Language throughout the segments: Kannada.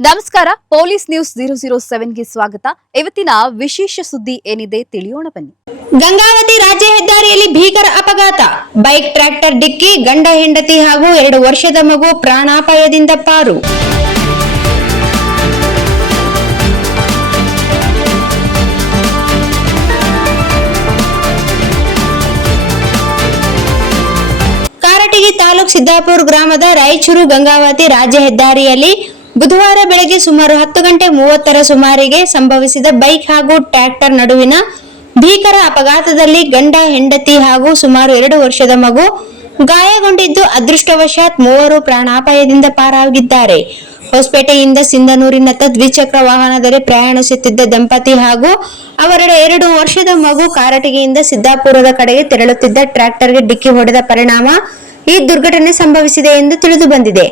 ನಮಸ್ಕಾರ, ಪೊಲೀಸ್ ನ್ಯೂಸ್ 007ಗೆ ಸ್ವಾಗತ. ಇವತ್ತಿನ ವಿಶೇಷ ಸುದ್ದಿ ಏನಿದೆ ತಿಳಿಯೋಣ ಬನ್ನಿ. ಗಂಗಾವತಿ ರಾಜ್ಯ ಹೆದ್ದಾರಿಯಲ್ಲಿ ಭೀಕರ ಅಪಘಾತ. ಬೈಕ್ ಟ್ರ್ಯಾಕ್ಟರ್ ಡಿಕ್ಕಿ, ಗಂಡ ಹೆಂಡತಿ ಹಾಗೂ 2 ವರ್ಷದ ಮಗು ಪ್ರಾಣಾಪಾಯದಿಂದ ಪಾರು. ಕಾರಟಗಿ ತಾಲೂಕು ಸಿದ್ದಾಪುರ ಗ್ರಾಮದ ರಾಯಚೂರು ಗಂಗಾವತಿ ರಾಜ್ಯ ಹೆದ್ದಾರಿಯಲ್ಲಿ ಬುಧವಾರ ಬೆಳಗ್ಗೆ ಸುಮಾರು 10:30 ಸುಮಾರಿಗೆ ಸಂಭವಿಸಿದ ಬೈಕ್ ಹಾಗೂ ಟ್ರ್ಯಾಕ್ಟರ್ ನಡುವಿನ ಭೀಕರ ಅಪಘಾತದಲ್ಲಿ ಗಂಡ ಹೆಂಡತಿ ಹಾಗೂ ಸುಮಾರು 2 ವರ್ಷದ ಮಗು ಗಾಯಗೊಂಡಿದ್ದು, ಅದೃಷ್ಟವಶಾತ್ 3 ಪ್ರಾಣಾಪಾಯದಿಂದ ಪಾರಾಗಿದ್ದಾರೆ. ಹೊಸಪೇಟೆಯಿಂದ ಸಿಂಧನೂರಿನತ್ತ ದ್ವಿಚಕ್ರ ವಾಹನದಲ್ಲಿ ಪ್ರಯಾಣಿಸುತ್ತಿದ್ದ ದಂಪತಿ ಹಾಗೂ ಅವರ 2 ವರ್ಷದ ಮಗು ಕಾರಟಗಿಯಿಂದ ಸಿದ್ದಾಪುರದ ಕಡೆಗೆ ತೆರಳುತ್ತಿದ್ದ ಟ್ರ್ಯಾಕ್ಟರ್ಗೆ ಡಿಕ್ಕಿ ಹೊಡೆದ ಪರಿಣಾಮ ಈ ದುರ್ಘಟನೆ ಸಂಭವಿಸಿದೆ ಎಂದು ತಿಳಿದು ಬಂದಿದೆ.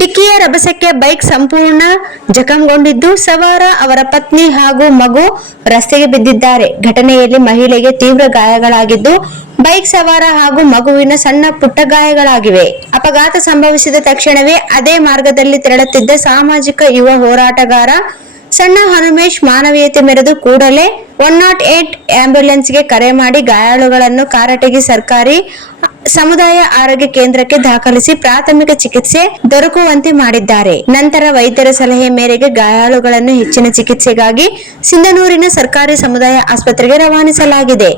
ಡಿಕ್ಕಿಯ ರಭಸಕ್ಕೆ ಬೈಕ್ ಸಂಪೂರ್ಣ ಜಖಂಗೊಂಡಿದ್ದು, ಸವಾರ, ಅವರ ಪತ್ನಿ ಹಾಗೂ ಮಗು ರಸ್ತೆಗೆ ಬಿದ್ದಿದ್ದಾರೆ. ಘಟನೆಯಲ್ಲಿ ಮಹಿಳೆಗೆ ತೀವ್ರ ಗಾಯಗಳಾಗಿದ್ದು, ಬೈಕ್ ಸವಾರ ಹಾಗೂ ಮಗುವಿನ ಸಣ್ಣ ಪುಟ್ಟ ಗಾಯಗಳಾಗಿವೆ. ಅಪಘಾತ ಸಂಭವಿಸಿದ ತಕ್ಷಣವೇ ಅದೇ ಮಾರ್ಗದಲ್ಲಿ ತೆರಳುತ್ತಿದ್ದ ಸಾಮಾಜಿಕ ಯುವ ಹೋರಾಟಗಾರ ಸಣ್ಣ ಹನುಮೇಶ್ ಮಾನವೀಯತೆ ಮೆರೆದು ಕೂಡಲೇ 108 ಆಂಬ್ಯುಲೆನ್ಸ್ಗೆ ಕರೆ ಮಾಡಿ ಗಾಯಾಳುಗಳನ್ನು ಕಾರಟಗಿ ಸರ್ಕಾರಿ ಸಮುದಾಯ ಆರೋಗ್ಯ ಕೇಂದ್ರಕ್ಕೆ ದಾಖಲಿಸಿ ಪ್ರಾಥಮಿಕ ಚಿಕಿತ್ಸೆ ದೊರಕುವಂತೆ ಮಾಡಿದ್ದಾರೆ. ನಂತರ ವೈದ್ಯರ ಸಲಹೆ ಮೇರೆಗೆ ಗಾಯಾಳುಗಳನ್ನು ಹೆಚ್ಚಿನ ಚಿಕಿತ್ಸೆಗಾಗಿ ಸಿಂಧನೂರಿನ ಸರ್ಕಾರಿ ಸಮುದಾಯ ಆಸ್ಪತ್ರೆಗೆ ರವಾನಿಸಲಾಗಿದೆ.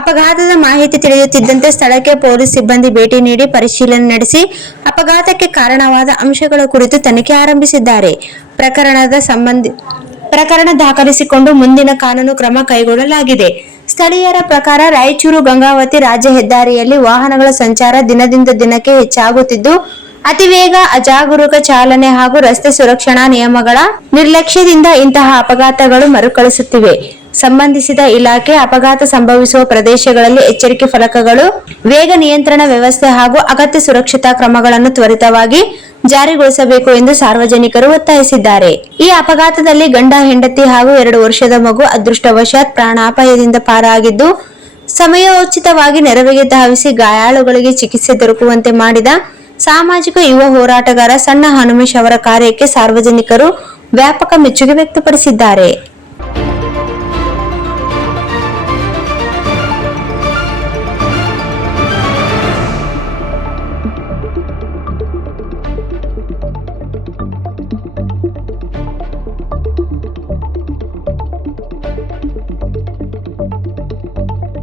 ಅಪಘಾತದ ಮಾಹಿತಿ ತಿಳಿಯುತ್ತಿದ್ದಂತೆ ಸ್ಥಳಕ್ಕೆ ಪೊಲೀಸ್ ಸಿಬ್ಬಂದಿ ಭೇಟಿ ನೀಡಿ ಪರಿಶೀಲನೆ ನಡೆಸಿ ಅಪಘಾತಕ್ಕೆ ಕಾರಣವಾದ ಅಂಶಗಳ ಕುರಿತು ತನಿಖೆ ಆರಂಭಿಸಿದ್ದಾರೆ. ಪ್ರಕರಣ ದಾಖಲಿಸಿಕೊಂಡು ಮುಂದಿನ ಕಾನೂನು ಕ್ರಮ ಕೈಗೊಳ್ಳಲಾಗಿದೆ. ಸ್ಥಳೀಯರ ಪ್ರಕಾರ ರಾಯಚೂರು ಗಂಗಾವತಿ ರಾಜ್ಯ ಹೆದ್ದಾರಿಯಲ್ಲಿ ವಾಹನಗಳ ಸಂಚಾರ ದಿನದಿಂದ ದಿನಕ್ಕೆ ಹೆಚ್ಚಾಗುತ್ತಿದ್ದು, ಅತಿವೇಗ, ಅಜಾಗರೂಕ ಚಾಲನೆ ಹಾಗೂ ರಸ್ತೆ ಸುರಕ್ಷಣಾ ನಿಯಮಗಳ ನಿರ್ಲಕ್ಷ್ಯದಿಂದ ಇಂತಹ ಅಪಘಾತಗಳು ಮರುಕಳಿಸುತ್ತಿವೆ. ಸಂಬಂಧಿಸಿದ ಇಲಾಖೆ ಅಪಘಾತ ಸಂಭವಿಸುವ ಪ್ರದೇಶಗಳಲ್ಲಿ ಎಚ್ಚರಿಕೆ ಫಲಕಗಳು, ವೇಗ ನಿಯಂತ್ರಣ ವ್ಯವಸ್ಥೆ ಹಾಗೂ ಅಗತ್ಯ ಸುರಕ್ಷತಾ ಕ್ರಮಗಳನ್ನು ತ್ವರಿತವಾಗಿ ಜಾರಿಗೊಳಿಸಬೇಕು ಎಂದು ಸಾರ್ವಜನಿಕರು ಒತ್ತಾಯಿಸಿದ್ದಾರೆ. ಈ ಅಪಘಾತದಲ್ಲಿ ಗಂಡ ಹೆಂಡತಿ ಹಾಗೂ 2 ವರ್ಷದ ಮಗು ಅದೃಷ್ಟವಶಾತ್ ಪ್ರಾಣಾಪಾಯದಿಂದ ಪಾರಾಗಿದ್ದು, ಸಮಯೋಚಿತವಾಗಿ ನೆರವಿಗೆ ಧಾವಿಸಿ ಗಾಯಾಳುಗಳಿಗೆ ಚಿಕಿತ್ಸೆ ದೊರಕುವಂತೆ ಮಾಡಿದ ಸಾಮಾಜಿಕ ಯುವ ಹೋರಾಟಗಾರ ಸಣ್ಣ ಹನುಮೇಶ್ ಅವರ ಕಾರ್ಯಕ್ಕೆ ಸಾರ್ವಜನಿಕರು ವ್ಯಾಪಕ ಮೆಚ್ಚುಗೆ ವ್ಯಕ್ತಪಡಿಸಿದ್ದಾರೆ.